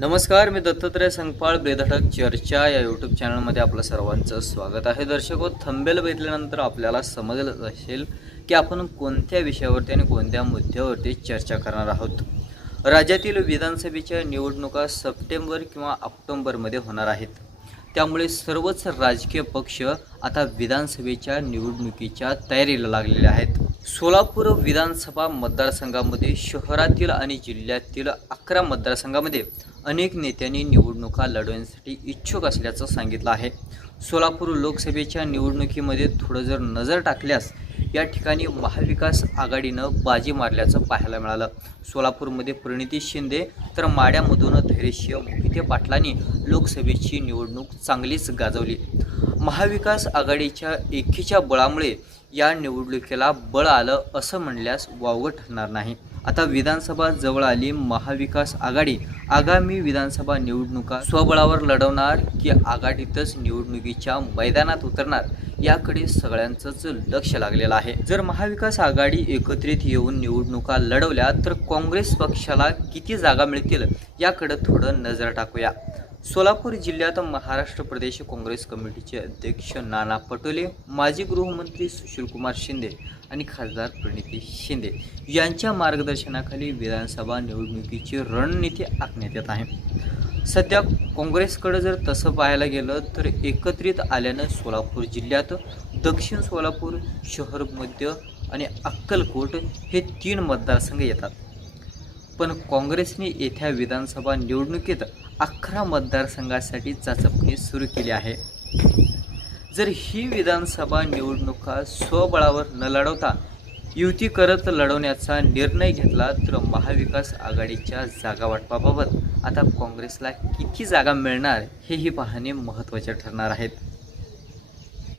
नमस्कार, मी दत्तात्रय संगपाळ बेधडक चर्चा या यूट्यूब चॅनलमध्ये आपलं सर्वांचं स्वागत आहे. दर्शको, थंबनेल बघितल्यानंतर आपल्याला समजलं असेल की आपण कोणत्या विषयावरती आणि कोणत्या मुद्द्यावरती चर्चा करणार आहोत. राज्यातील विधानसभेच्या निवडणुका सप्टेंबर किंवा ऑक्टोबरमध्ये होणार आहेत. त्यामुळे सर्वच राजकीय पक्ष आता विधानसभेच्या निवडणुकीच्या तयारीला लागलेले आहेत. सोलापूर विधानसभा मतदारसंघामध्ये शहरातील आणि जिल्ह्यातील 11 मतदारसंघामध्ये अनेक नेत्यांनी निवडणुका लढवण्यासाठी इच्छुक असल्याचं सांगितलं आहे. सोलापूर लोकसभेच्या निवडणुकीमध्ये थोडं जर नजर टाकल्यास या ठिकाणी महाविकास आघाडीनं बाजी मारल्याचं पाहायला मिळालं. सोलापूरमध्ये प्रणिती शिंदे तर माड्यामधून धैर्यशील मोहिते पाटलांनी लोकसभेची निवडणूक चांगलीच गाजवली. महाविकास आघाडीच्या एकीच्या बळामुळे या निवडणुकीला बळ आलं असं म्हणल्यास वावगं ठरणार नाही. आता विधानसभा जवळ आली. महाविकास आघाडी आगामी विधानसभा निवडणुका स्वबळावर लढवणार की आघाडीतच निवडणुकीच्या मैदानात उतरणार याकडे सगळ्यांचंच लक्ष लागलेलं आहे. जर महाविकास आघाडी एकत्रित येऊन निवडणुका लढवल्या तर काँग्रेस पक्षाला किती जागा मिळतील याकडे थोडं नजर टाकूया. सोलापूर जिल्ह्यात महाराष्ट्र प्रदेश काँग्रेस कमिटीचे अध्यक्ष नाना पटोले, माजी गृहमंत्री सुशीलकुमार शिंदे आणि खासदार प्रणिती शिंदे यांच्या मार्गदर्शनाखाली विधानसभा निवडणुकीची रणनीती आखण्यात येत आहे. सध्या काँग्रेसकडे जर तसं पाहायला गेलं तर एकत्रित आल्यानं सोलापूर जिल्ह्यात दक्षिण सोलापूर, शहर मध्य आणि अक्कलकोट हे 3 मतदारसंघ येतात. पण काँग्रेसने येत्या विधानसभा निवडणुकीत 11 मतदारसंघासाठी चाचपणी सुरू केली आहे. जर ही विधानसभा निवडणुका स्वबळावर न लढवता युती करत लढवण्याचा निर्णय घेतला तर महाविकास आघाडीच्या जागा वाटपाबाबत आता काँग्रेसला किती जागा मिळणार हेही पाहणे महत्त्वाचे ठरणार आहेत.